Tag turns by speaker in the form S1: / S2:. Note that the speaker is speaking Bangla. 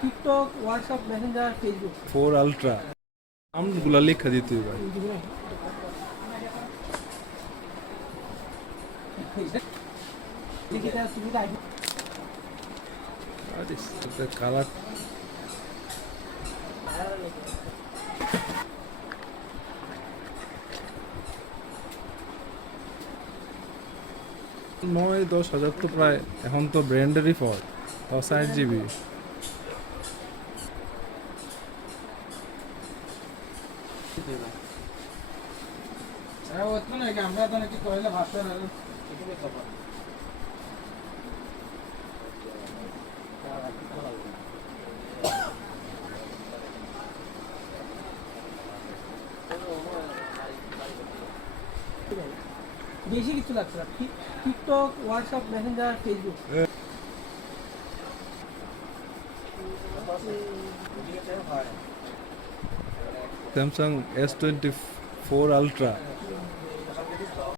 S1: TikTok WhatsApp Messenger Facebook.
S2: Four ultra. নামগুলো লেখা দিতে হবে কালার। নয় দশ হাজার তো প্রায় এখন তো ব্র্যান্ডেরই ফল তাও ষাট জিবি
S1: আমরা তো নাকি কইলে ভাষা বেশি কিছু লাগছে না tick- TikTok WhatsApp Messenger Facebook
S2: Samsung S twenty four ultra